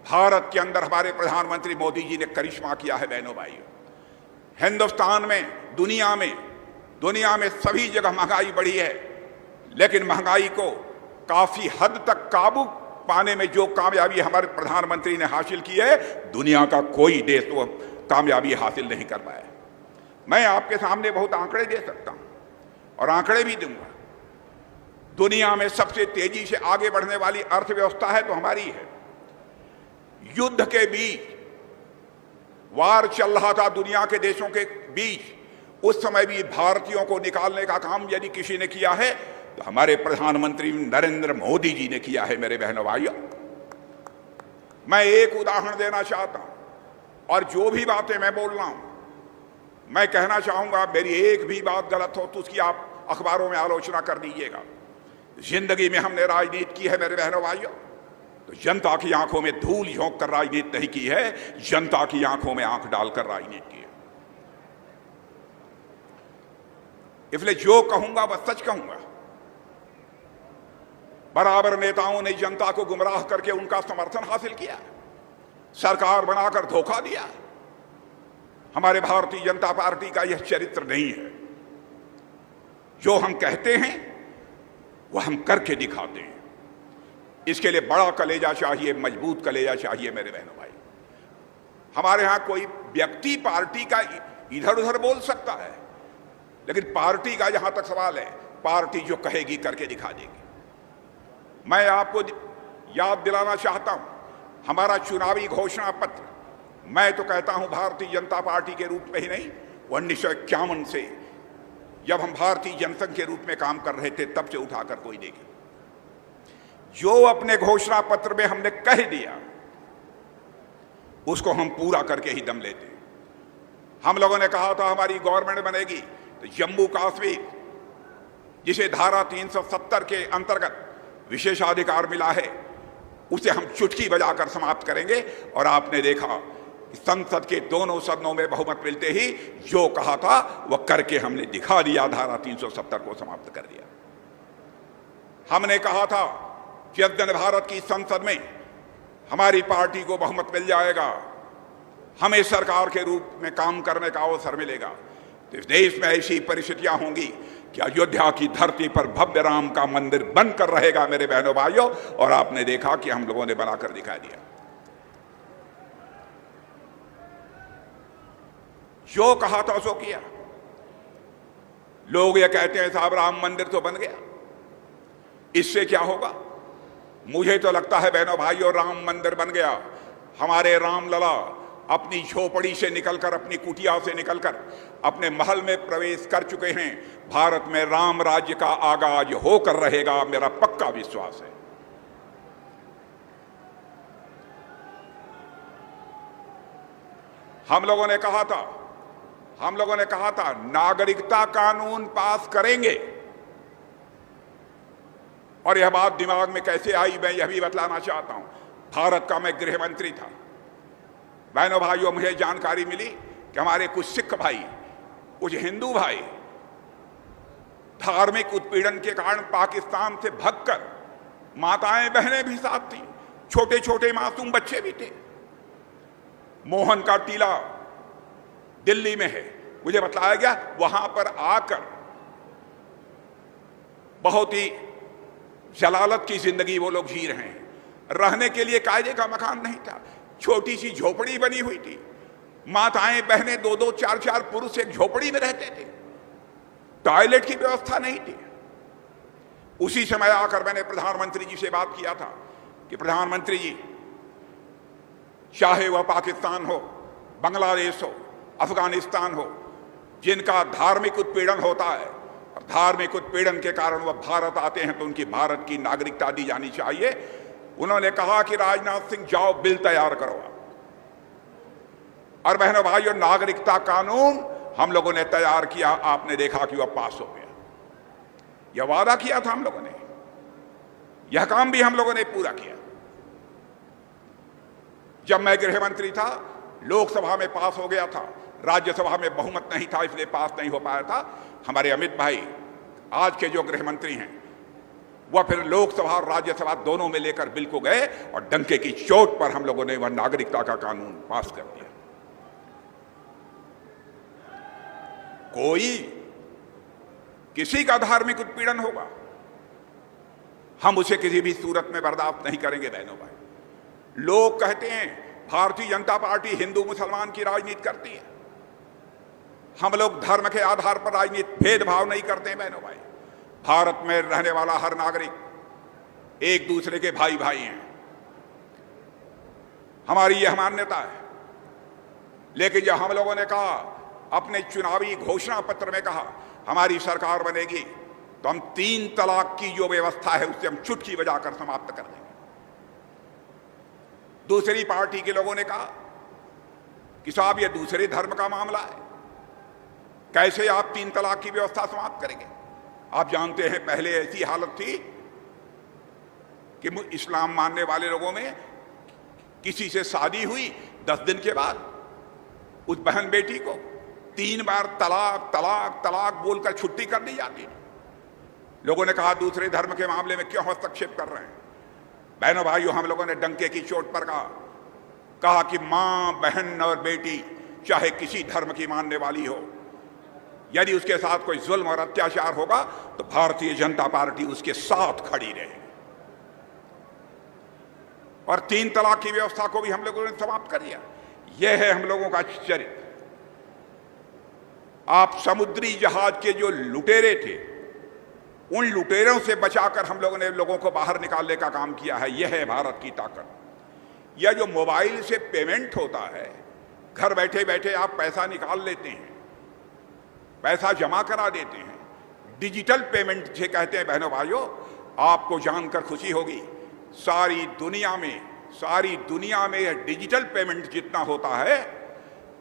भारत के अंदर हमारे प्रधानमंत्री मोदी जी ने करिश्मा किया है बहनों भाइयों। हिंदुस्तान में, दुनिया में सभी जगह महंगाई बढ़ी है, लेकिन महंगाई को काफी हद तक काबू पाने में जो कामयाबी हमारे प्रधानमंत्री ने हासिल की है, दुनिया का कोई देश वो कामयाबी हासिल नहीं कर पाया। मैं आपके सामने बहुत आंकड़े दे सकता हूं और आंकड़े भी दूंगा। दुनिया में सबसे तेजी से आगे बढ़ने वाली अर्थव्यवस्था है तो हमारी है। युद्ध के बीच वार चल रहा था दुनिया के देशों के बीच, उस समय भी भारतीयों को निकालने का काम यदि किसी ने किया है तो हमारे प्रधानमंत्री नरेंद्र मोदी जी ने किया है। मेरे बहनों भाइयों, मैं एक उदाहरण देना चाहता हूं, और जो भी बातें मैं बोल रहा हूं, मैं कहना चाहूंगा मेरी एक भी बात गलत हो तो उसकी आप अखबारों में आलोचना कर दीजिएगा। जिंदगी में हमने राजनीति की है मेरे बहनों भाइयों, तो जनता की आंखों में धूल झोंक कर राजनीति नहीं की है, जनता की आंखों में आंख डालकर राजनीति की है। इसलिए जो कहूंगा वह सच कहूंगा। बराबर नेताओं ने जनता को गुमराह करके उनका समर्थन हासिल किया, सरकार बनाकर धोखा दिया। हमारे भारतीय जनता पार्टी का यह चरित्र नहीं है। जो हम कहते हैं वह हम करके दिखाते हैं। इसके लिए बड़ा कलेजा चाहिए, मजबूत कलेजा चाहिए मेरे बहनों भाई। हमारे यहां कोई व्यक्ति पार्टी का इधर उधर बोल सकता है, लेकिन पार्टी का जहां तक सवाल है, पार्टी जो कहेगी करके दिखा देगी। मैं आपको याद दिलाना चाहता हूं, हमारा चुनावी घोषणा पत्र, मैं तो कहता हूं भारतीय जनता पार्टी के रूप में ही नहीं, 1951 से जब हम भारतीय जनसंघ के रूप में काम कर रहे थे तब से उठाकर कोई देखे। जो अपने घोषणा पत्र में हमने कह दिया उसको हम पूरा करके ही दम लेते। हम लोगों ने कहा था हमारी गवर्नमेंट बनेगी तो जम्मू कश्मीर, जिसे धारा 370 के अंतर्गत विशेषाधिकार मिला है, उसे हम चुटकी बजाकर समाप्त करेंगे। और आपने देखा संसद के दोनों सदनों में बहुमत मिलते ही जो कहा था वह करके हमने दिखा दिया, धारा 370 को समाप्त कर दिया। हमने कहा था कि जिस दिन भारत की संसद में हमारी पार्टी को बहुमत मिल जाएगा, हमें सरकार के रूप में काम करने का अवसर मिलेगा, तो इस देश में ऐसी परिस्थितियां होंगी कि अयोध्या की धरती पर भव्य राम का मंदिर बनकर रहेगा मेरे बहनों भाइयों। और आपने देखा कि हम लोगों ने बनाकर दिखा दिया। जो कहा था सो किया। लोग ये कहते हैं साहब राम मंदिर तो बन गया, इससे क्या होगा? मुझे तो लगता है बहनों भाइयों, राम मंदिर बन गया, हमारे राम लला अपनी झोपड़ी से निकलकर, अपनी कुटिया से निकलकर अपने महल में प्रवेश कर चुके हैं। भारत में राम राज्य का आगाज होकर रहेगा, मेरा पक्का विश्वास है। हम लोगों ने कहा था नागरिकता कानून पास करेंगे, और यह बात दिमाग में कैसे आई मैं यह भी बतलाना चाहता हूं। भारत का मैं गृह मंत्री था। बहनों भाइयों, मुझे जानकारी मिली कि हमारे कुछ सिख भाई, कुछ हिंदू भाई धार्मिक उत्पीड़न के कारण पाकिस्तान से भगकर, माताएं बहनें भी साथ थी, छोटे छोटे मासूम बच्चे भी थे। मोहन का टीला दिल्ली में है, मुझे बताया गया वहां पर आकर बहुत ही जलालत की जिंदगी वो लोग जी रहे हैं। रहने के लिए कायदे का मकान नहीं था, छोटी सी झोपड़ी बनी हुई थी। माताएं बहनें, दो दो चार चार पुरुष एक झोपड़ी में रहते थे, टॉयलेट की व्यवस्था नहीं थी। उसी समय आकर मैंने प्रधानमंत्री जी से बात किया था कि प्रधानमंत्री जी, चाहे वह पाकिस्तान हो, बांग्लादेश हो, अफगानिस्तान हो, जिनका धार्मिक उत्पीड़न होता है और धार्मिक उत्पीड़न के कारण वह भारत आते हैं तो उनकी भारत की नागरिकता दी जानी चाहिए। उन्होंने कहा कि राजनाथ सिंह जाओ बिल तैयार करो। और बहनों भाइयों, नागरिकता कानून हम लोगों ने तैयार किया, आपने देखा कि वह पास हो गया। यह वादा किया था हम लोगों ने, यह काम भी हम लोगों ने पूरा किया। जब मैं गृह मंत्री था, लोकसभा में पास हो गया था, राज्यसभा में बहुमत नहीं था, इसलिए पास नहीं हो पाया था। हमारे अमित भाई, आज के जो गृह मंत्री हैं, वह फिर लोकसभा और राज्यसभा दोनों में लेकर बिल को गए और डंके की चोट पर हम लोगों ने वह नागरिकता का कानून पास कर दिया। कोई किसी का धार्मिक उत्पीड़न होगा, हम उसे किसी भी सूरत में बर्दाश्त नहीं करेंगे। बहनों भाई, लोग कहते हैं भारतीय जनता पार्टी हिंदू मुसलमान की राजनीति करती है। हम लोग धर्म के आधार पर राजनीति भेदभाव नहीं करते हैं। बहनों भाई, भारत में रहने वाला हर नागरिक एक दूसरे के भाई भाई हैं। हमारी यह मान्यता है। लेकिन जब हम लोगों ने कहा, अपने चुनावी घोषणा पत्र में कहा हमारी सरकार बनेगी तो हम 3 तलाक की जो व्यवस्था है उससे हम चुटकी बजाकर समाप्त कर देंगे। दूसरी पार्टी के लोगों ने कहा कि साहब ये दूसरे धर्म का मामला है, कैसे आप 3 तलाक की व्यवस्था समाप्त करेंगे? आप जानते हैं पहले ऐसी हालत थी कि इस्लाम मानने वाले लोगों में किसी से शादी हुई 10 दिन के बाद उस बहन बेटी को 3 बार तलाक तलाक तलाक बोलकर छुट्टी कर दी जाती। लोगों ने कहा दूसरे धर्म के मामले में क्यों हस्तक्षेप कर रहे हैं? बहनों भाइयों, हम लोगों ने डंके की चोट पर कहा कि मां, बहन और बेटी चाहे किसी धर्म की मानने वाली हो, यदि उसके साथ कोई जुल्म और अत्याचार होगा तो भारतीय जनता पार्टी उसके साथ खड़ी रहेगी। और 3 तलाक की व्यवस्था को भी हम लोगों ने समाप्त कर दिया। यह है हम लोगों का चरित्र। आप समुद्री जहाज के जो लुटेरे थे, उन लुटेरों से बचाकर हम लोगों ने लोगों को बाहर निकालने का काम किया है। यह है भारत की ताकत। यह जो मोबाइल से पेमेंट होता है, घर बैठे बैठे आप पैसा निकाल लेते हैं, पैसा जमा करा देते हैं, डिजिटल पेमेंट जिसे कहते हैं। बहनों भाइयों, आपको जानकर खुशी होगी, सारी दुनिया में डिजिटल पेमेंट जितना होता है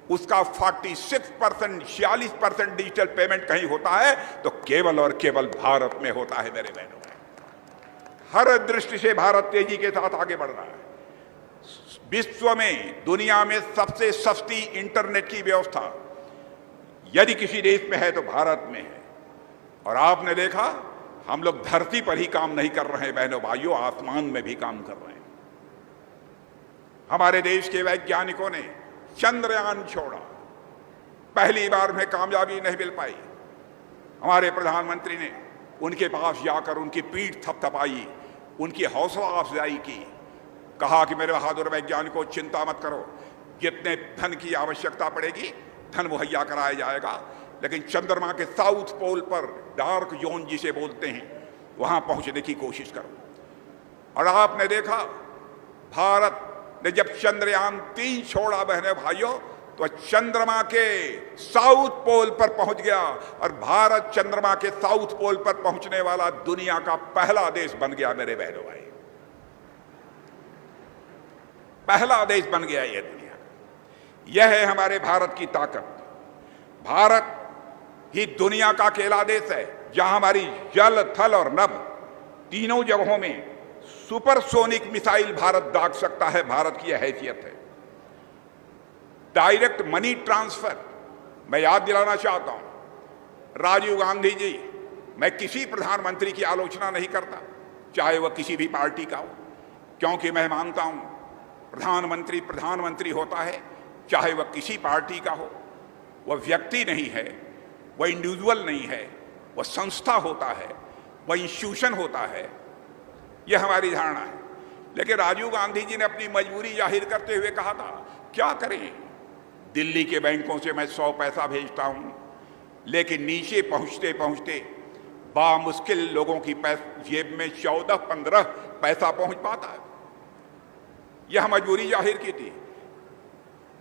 उसका 46% डिजिटल पेमेंट कहीं होता है तो केवल और केवल भारत में होता है। मेरे बहनों, हर दृष्टि से भारत तेजी के साथ आगे बढ़ रहा है। विश्व में, दुनिया में सबसे सस्ती इंटरनेट की व्यवस्था यदि किसी देश में है तो भारत में है। और आपने देखा, हम लोग धरती पर ही काम नहीं कर रहे हैं बहनों भाइयों, आसमान में भी काम कर रहे हैं। हमारे देश के वैज्ञानिकों ने चंद्रयान छोड़ा, पहली बार में कामयाबी नहीं मिल पाई। हमारे प्रधानमंत्री ने उनके पास जाकर उनकी पीठ थपथपाई, उनकी हौसला अफजाई की, कहा कि मेरे बहादुर वैज्ञानिकों, चिंता मत करो, जितने धन की आवश्यकता पड़ेगी धन मुहैया कराया जाएगा, लेकिन चंद्रमा के साउथ पोल पर, डार्क जोन जिसे बोलते हैं, वहां पहुंचने की कोशिश करो। और आपने देखा, भारत ने जब चंद्रयान 3 छोड़ा बहने भाइयों, तो चंद्रमा के साउथ पोल पर पहुंच गया। और भारत चंद्रमा के साउथ पोल पर पहुंचने वाला दुनिया का पहला देश बन गया। मेरे बहनों भाई, पहला देश बन गया यह दुनिया का। यह है हमारे भारत की ताकत। भारत ही दुनिया का अकेला देश है जहां हमारी जल, थल और नभ तीनों जगहों में सुपरसोनिक मिसाइल भारत दाग सकता है। भारत की यह हैसियत है। डायरेक्ट मनी ट्रांसफर, मैं याद दिलाना चाहता हूं, राजीव गांधी जी, मैं किसी प्रधानमंत्री की आलोचना नहीं करता, चाहे वह किसी भी पार्टी का हो, क्योंकि मैं मानता हूं प्रधानमंत्री प्रधानमंत्री होता है, चाहे वह किसी पार्टी का हो। वह व्यक्ति नहीं है, वह इंडिविजुअल नहीं है, वह संस्था होता है, वह इंस्टीट्यूशन होता है। यह हमारी धारणा है। लेकिन राजीव गांधी जी ने अपनी मजबूरी जाहिर करते हुए कहा था, क्या करें, दिल्ली के बैंकों से मैं 100 पैसा भेजता हूं, लेकिन नीचे पहुंचते पहुंचते बामुश्किल लोगों की जेब में 14-15 पैसा पहुंच पाता है। यह मजबूरी जाहिर की थी,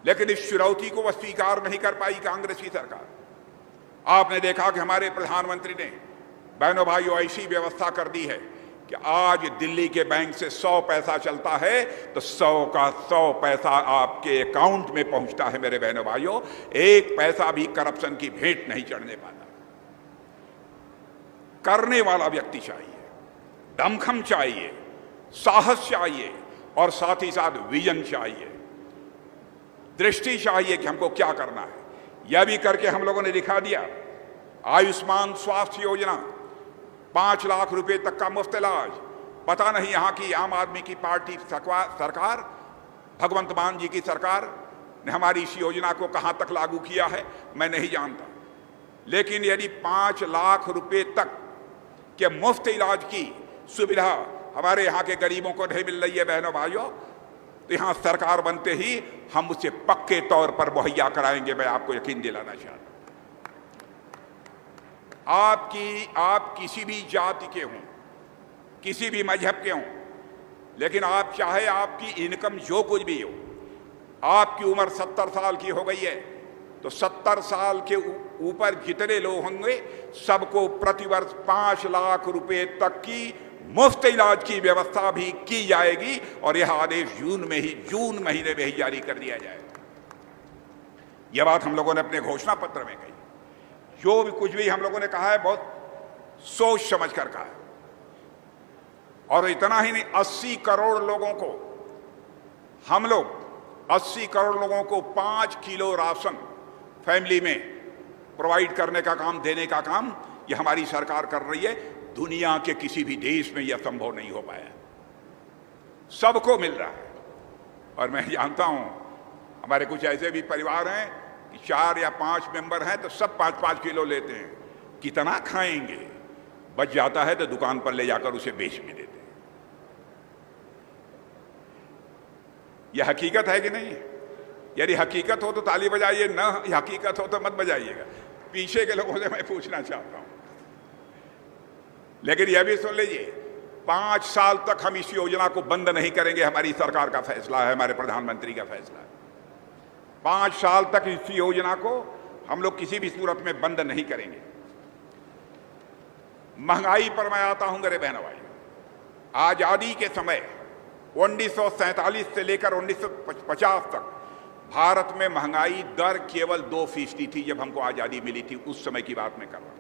लेकिन इस चुनौती को वह स्वीकार नहीं कर पाई कांग्रेस की सरकार। आपने देखा कि हमारे प्रधानमंत्री ने, बहनों भाइयों, ऐसी व्यवस्था कर दी है कि आज दिल्ली के बैंक से 100 पैसा चलता है तो 100 का 100 पैसा आपके अकाउंट में पहुंचता है। मेरे बहनों भाइयों, 1 पैसा भी करप्शन की भेंट नहीं चढ़ने पाता। करने वाला व्यक्ति चाहिए, दमखम चाहिए, साहस चाहिए और साथ ही साथ विजन चाहिए, दृष्टि चाहिए कि हमको क्या करना है। यह भी करके हम लोगों ने दिखा दिया। आयुष्मान स्वास्थ्य योजना, 5 लाख रुपए तक का मुफ्त इलाज। पता नहीं यहाँ की आम आदमी की पार्टी सरकार, भगवंत मान जी की सरकार ने हमारी इस योजना को कहाँ तक लागू किया है मैं नहीं जानता, लेकिन यदि 5 लाख रुपए तक के मुफ्त इलाज की सुविधा हमारे यहाँ के गरीबों को नहीं मिल रही है बहनों भाइयों, तो यहाँ सरकार बनते ही हम उसे पक्के तौर पर मुहैया कराएंगे। मैं आपको यकीन दिलाना चाहता हूं। आप किसी भी जाति के हों, किसी भी मजहब के हों, लेकिन आप चाहे आपकी इनकम जो कुछ भी हो, आपकी उम्र 70 साल की हो गई है तो 70 साल के ऊपर जितने लोग होंगे सबको प्रतिवर्ष 5 लाख रुपए तक की मुफ्त इलाज की व्यवस्था भी की जाएगी और यह आदेश जून महीने में ही जारी कर दिया जाएगा। यह बात हम लोगों ने अपने घोषणा पत्र में कही। जो भी कुछ भी हम लोगों ने कहा है बहुत सोच समझ कर कहा है। और इतना ही नहीं, 80 करोड़ लोगों को हम लोग 80 करोड़ लोगों को 5 किलो राशन फैमिली में प्रोवाइड करने का काम, देने का काम ये हमारी सरकार कर रही है। दुनिया के किसी भी देश में यह संभव नहीं हो पाया। सबको मिल रहा है। और मैं जानता हूं हमारे कुछ ऐसे भी परिवार हैं कि 4 या 5 मेंबर हैं तो सब 5-5 किलो लेते हैं। कितना खाएंगे? बच जाता है तो दुकान पर ले जाकर उसे बेच भी देते हैं। यह हकीकत है कि नहीं? यदि हकीकत हो तो ताली बजाइए, न हकीकत हो तो मत बजाइएगा। पीछे के लोगों से मैं पूछना चाहता हूं। लेकिन यह भी सुन लीजिए, 5 साल तक हम इस योजना को बंद नहीं करेंगे। हमारी सरकार का फैसला है, हमारे प्रधानमंत्री का फैसला है। 5 साल तक इस योजना को हम लोग किसी भी सूरत में बंद नहीं करेंगे। महंगाई पर मैं आता हूं मेरे बहनों भाई। आजादी के समय 1947 से लेकर 1950 तक भारत में महंगाई दर केवल 2% थी। जब हमको आजादी मिली थी उस समय की बात मैं कर रहा हूं।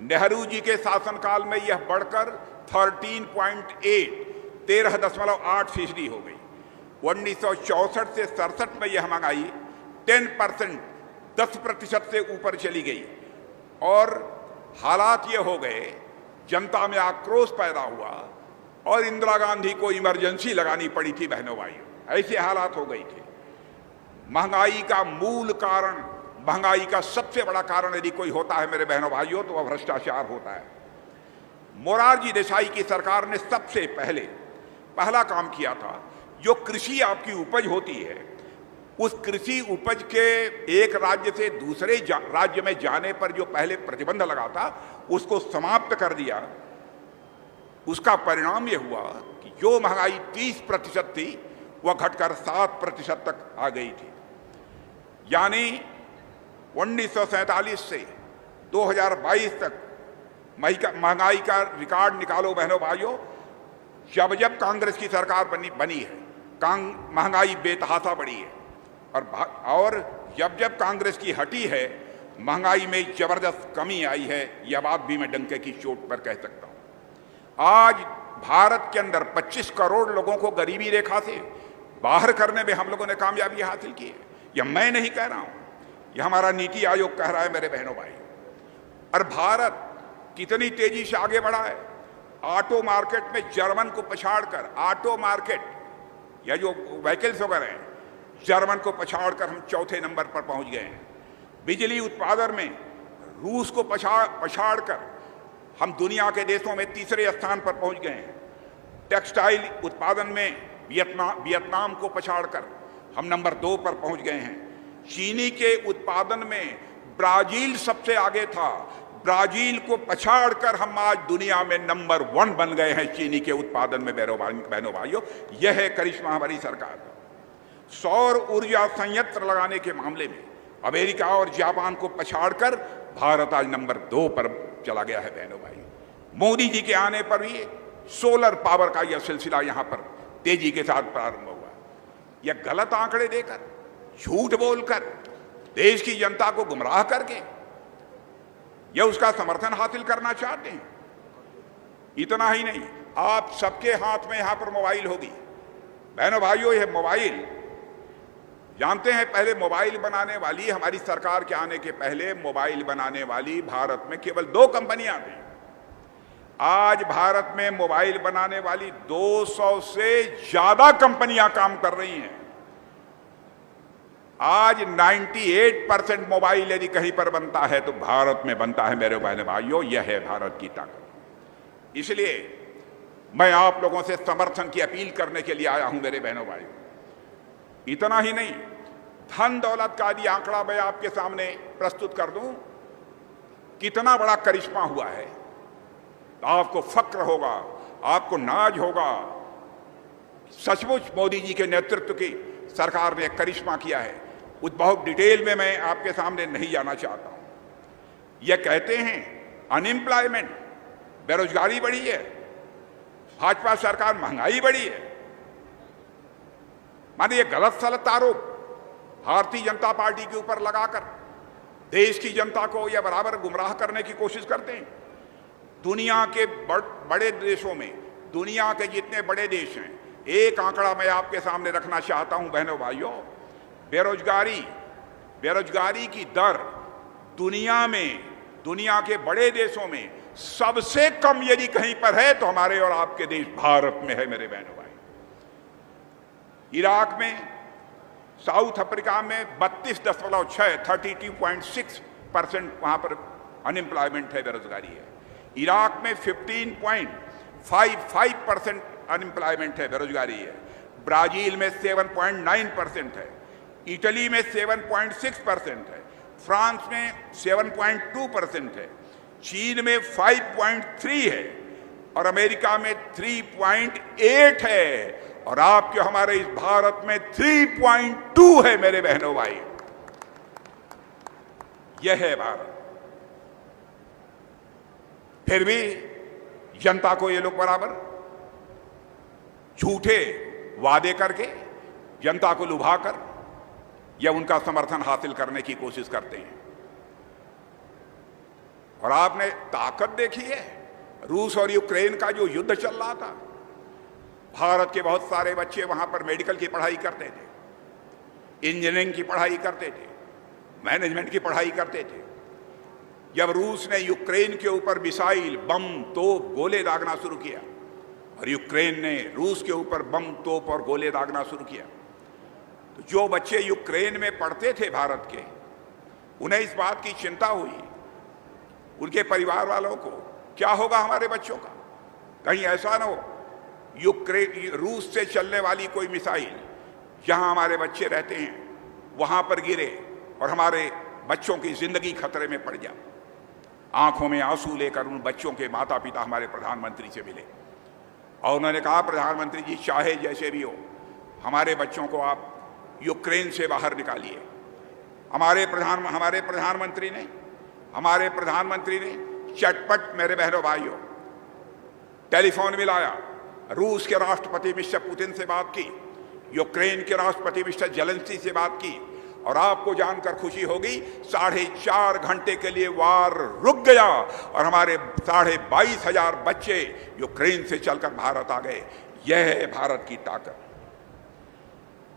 नेहरू जी के शासनकाल में यह बढ़कर 13.8% हो गई। 1964 से 67 में यह महंगाई 10% से ऊपर चली गई। और हालात ये हो गए, जनता में आक्रोश पैदा हुआ और इंदिरा गांधी को इमरजेंसी लगानी पड़ी थी बहनों भाइयों। ऐसे हालात हो गई थी। महंगाई का मूल कारण, महंगाई का सबसे बड़ा कारण यदि कोई होता है मेरे बहनों भाइयों तो वह भ्रष्टाचार होता है। मोरारजी देसाई की सरकार ने सबसे पहला काम किया था, जो कृषि आपकी उपज होती है उस कृषि उपज के एक राज्य से दूसरे राज्य में जाने पर जो पहले प्रतिबंध लगा था उसको समाप्त कर दिया। उसका परिणाम यह हुआ कि जो महंगाई 30% थी वह घटकर 7% तक आ गई थी। यानी 1947 से 2022 तक महंगाई का रिकॉर्ड निकालो बहनों भाइयों। जब जब कांग्रेस की सरकार बनी है महंगाई बेतहाशा बढ़ी है और जब जब कांग्रेस की हटी है महंगाई में जबरदस्त कमी आई है। यह बात भी मैं डंके की चोट पर कह सकता हूं। आज भारत के अंदर 25 करोड़ लोगों को गरीबी रेखा से बाहर करने में हम लोगों ने कामयाबी हासिल की है। यह मैं नहीं कह रहा हूं, यह हमारा नीति आयोग कह रहा है मेरे बहनों भाई। और भारत कितनी तेजी से आगे बढ़ा है। ऑटो मार्केट में जर्मन को पछाड़कर, ऑटो मार्केट या जो व्हीकल्स वगैरह हैं, जर्मन को पछाड़कर हम 4थे नंबर पर पहुंच गए हैं। बिजली उत्पादन में रूस को पछाड़कर हम दुनिया के देशों में 3रे स्थान पर पहुंच गए हैं। टेक्सटाइल उत्पादन में वियतनाम को पछाड़कर हम नंबर 2 पर पहुंच गए हैं। चीनी के उत्पादन में ब्राजील सबसे आगे था, ब्राजील को पछाड़कर हम आज दुनिया में नंबर 1 बन गए हैं चीनी के उत्पादन में। बहनों भाइयों, यह है करिश्मा हमारी सरकार का। सौर ऊर्जा संयंत्र लगाने के मामले में अमेरिका और जापान को पछाड़कर भारत आज नंबर 2 पर चला गया है बहनों भाई। मोदी जी के आने पर भी सोलर पावर का यह सिलसिला यहां पर तेजी के साथ प्रारंभ हुआ। यह गलत आंकड़े देकर, झूठ बोलकर, देश की जनता को गुमराह करके यह उसका समर्थन हासिल करना चाहते हैं। इतना ही नहीं, आप सबके हाथ में यहां पर मोबाइल होगी बहनों भाइयों। यह मोबाइल जानते हैं, पहले मोबाइल बनाने वाली, हमारी सरकार के आने के पहले मोबाइल बनाने वाली भारत में केवल 2 कंपनियां थी। आज भारत में मोबाइल बनाने वाली 200 से ज्यादा कंपनियां काम कर रही हैं। आज 98% मोबाइल यदि कहीं पर बनता है तो भारत में बनता है मेरे बहनों भाइयों। यह है भारत की ताकत। इसलिए मैं आप लोगों से समर्थन की अपील करने के लिए आया हूं मेरे बहनों भाइयों। इतना ही नहीं, धन दौलत का यदि आंकड़ा मैं आपके सामने प्रस्तुत कर दूं, कितना बड़ा करिश्मा हुआ है, तो आपको फक्र होगा, आपको नाज होगा। सचमुच मोदी जी के नेतृत्व की सरकार ने करिश्मा किया है, उस बहुत डिटेल में मैं आपके सामने नहीं जाना चाहता हूं। यह कहते हैं अनएम्प्लॉयमेंट, बेरोजगारी बढ़ी है, भाजपा सरकार महंगाई बढ़ी है। माने ये गलत सलत आरोप भारतीय जनता पार्टी के ऊपर लगाकर देश की जनता को यह बराबर गुमराह करने की कोशिश करते हैं। दुनिया के बड़े देशों में, दुनिया के जितने बड़े देश हैं, एक आंकड़ा मैं आपके सामने रखना चाहता हूं बहनों भाइयों, बेरोजगारी की दर दुनिया में, दुनिया के बड़े देशों में सबसे कम यदि कहीं पर है तो हमारे और आपके देश भारत में है मेरे बहनों भाई। इराक में, साउथ अफ्रीका में 32.6 32.6% वहां पर अनएम्प्लॉयमेंट है, बेरोजगारी है। इराक में 15.55% अनएम्प्लॉयमेंट है, बेरोजगारी है। ब्राजील में 7.9% है, इटली में 7.6% है, फ्रांस में 7.2% है, चीन में 5.3 है और अमेरिका में 3.8 है और आपके हमारे इस भारत में 3.2 है मेरे बहनों भाई। यह है भारत। फिर भी जनता को ये लोग बराबर झूठे वादे करके जनता को लुभाकर या उनका समर्थन हासिल करने की कोशिश करते हैं। और आपने ताकत देखी है, रूस और यूक्रेन का जो युद्ध चल रहा था, भारत के बहुत सारे बच्चे वहां पर मेडिकल की पढ़ाई करते थे, इंजीनियरिंग की पढ़ाई करते थे, मैनेजमेंट की पढ़ाई करते थे। जब रूस ने यूक्रेन के ऊपर मिसाइल, बम, तोप, गोले दागना शुरू किया और यूक्रेन ने रूस के ऊपर बम, तोप और गोले दागना शुरू किया, तो जो बच्चे यूक्रेन में पढ़ते थे भारत के, उन्हें इस बात की चिंता हुई, उनके परिवार वालों को, क्या होगा हमारे बच्चों का, कहीं ऐसा ना हो यूक्रेन, रूस से चलने वाली कोई मिसाइल जहां हमारे बच्चे रहते हैं वहां पर गिरे और हमारे बच्चों की जिंदगी खतरे में पड़ जाए। आंखों में आंसू लेकर उन बच्चों के माता पिता हमारे प्रधानमंत्री से मिले और उन्होंने कहा, प्रधानमंत्री जी चाहे जैसे भी हो हमारे बच्चों को आप यूक्रेन से बाहर निकालिए। हमारे प्रधानमंत्री ने चटपट मेरे बहनों भाइयों टेलीफोन मिलाया, रूस के राष्ट्रपति मिस्टर पुतिन से बात की, यूक्रेन के राष्ट्रपति मिस्टर जेलेंस्की से बात की और आपको जानकर खुशी होगी 4.5 घंटे के लिए वार रुक गया और हमारे 22,500 बच्चे यूक्रेन से चलकर भारत आ गए। यह है भारत की ताकत।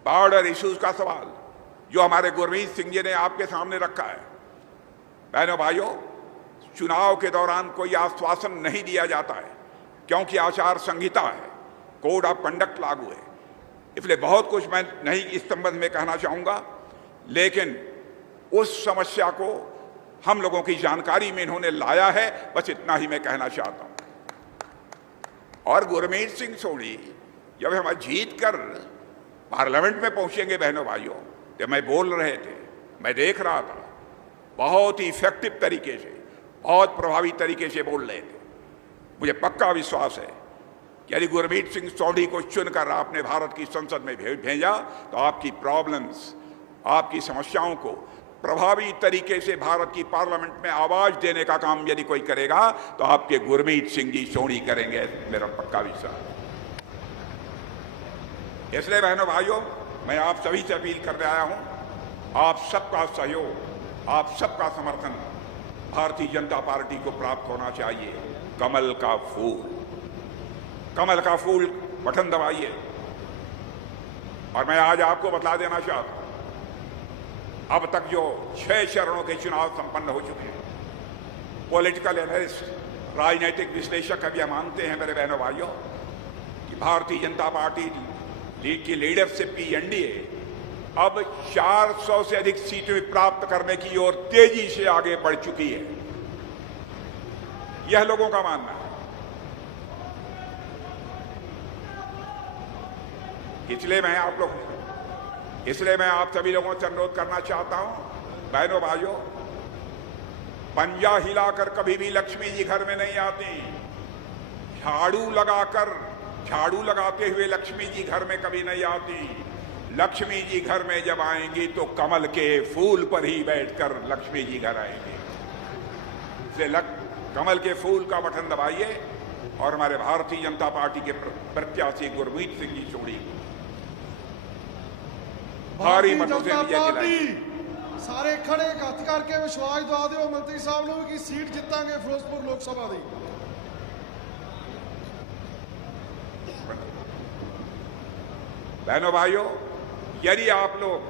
बॉर्डर इश्यूज का सवाल जो हमारे गुरमीत सिंह जी ने आपके सामने रखा है, बहनों भाइयों, चुनाव के दौरान कोई आश्वासन नहीं दिया जाता है क्योंकि आचार संहिता है, कोड ऑफ कंडक्ट लागू है, इसलिए बहुत कुछ मैं नहीं इस संबंध में कहना चाहूंगा, लेकिन उस समस्या को हम लोगों की जानकारी में इन्होंने लाया है, बस इतना ही मैं कहना चाहता हूं। और गुरमीत सिंह सोनी जब हम जीत कर पार्लियामेंट में पहुंचेंगे बहनों भाइयों, जब मैं बोल रहे थे, मैं देख रहा था, बहुत ही इफेक्टिव तरीके से, बहुत प्रभावी तरीके से बोल रहे थे। मुझे पक्का विश्वास है कि यदि गुरमीत सिंह सोनी को चुनकर आपने भारत की संसद में भेजा तो आपकी प्रॉब्लम्स, आपकी समस्याओं को प्रभावी तरीके से भारत की पार्लियामेंट में आवाज देने का काम यदि कोई करेगा तो आपके गुरमीत सिंह जी सोनी करेंगे, मेरा पक्का विश्वास। इसलिए बहनों भाइयों, मैं आप सभी से अपील करने आया हूं, आप सबका सहयोग, आप सबका समर्थन भारतीय जनता पार्टी को प्राप्त होना चाहिए। कमल का फूल बटन दबाइए। और मैं आज आपको बतला देना चाहता हूं, अब तक जो 6 चरणों के चुनाव संपन्न हो चुके हैं, पॉलिटिकल एनालिस्ट, राजनीतिक विश्लेषक अभी मानते हैं मेरे बहनों भाइयों कि भारतीय जनता पार्टी की लीडरशिप की एनडीए अब 400 से अधिक सीटें प्राप्त करने की ओर तेजी से आगे बढ़ चुकी है, यह लोगों का मानना है। इसलिए मैं आप सभी लोगों से अनुरोध करना चाहता हूं, बहनों भाइयों, पंजा हिलाकर कभी भी लक्ष्मी जी घर में नहीं आती, झाड़ू लगाते हुए लक्ष्मी जी घर में कभी नहीं आती। लक्ष्मी जी घर में जब आएंगी तो कमल के फूल पर ही बैठकर लक्ष्मी जी घर आएंगी। इसलिए कमल के फूल का बटन दबाइए और हमारे भारतीय जनता पार्टी के प्रत्याशी गुरमीत सिंह जी सोढ़ी भारी मतों से विजय दिलाएंगे। ਸਾਰੇ ਖੜੇ ਹੱਥ ਕਰਕੇ ਵਿਸ਼ਵਾਸ ਦਵਾ ਦਿਓ ਮੰਤਰੀ ਸਾਹਿਬ ਨੂੰ ਕਿ ਸੀਟ ਜਿੱਤਾਂਗੇ ਫਿਰੋਜ਼ਪੁਰ ਲੋਕ ਸਭਾ ਦੀ। बहनों भाइयों, यदि आप लोग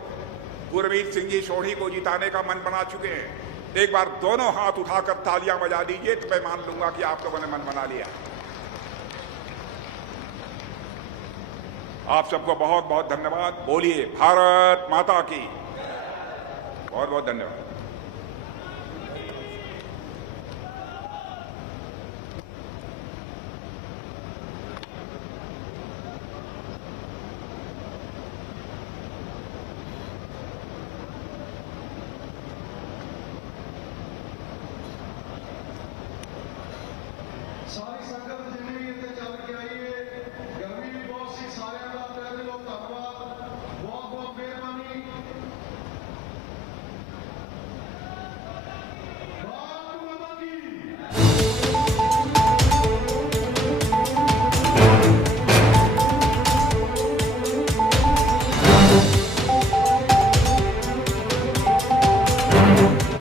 गुरमीत सिंह जी सोढ़ी को जिताने का मन बना चुके हैं तो एक बार दोनों हाथ उठाकर तालियां बजा दीजिए, तो मैं मान लूंगा कि आप लोगों ने मन बना लिया। आप सबको बहुत बहुत धन्यवाद। बोलिए भारत माता की। बहुत बहुत धन्यवाद।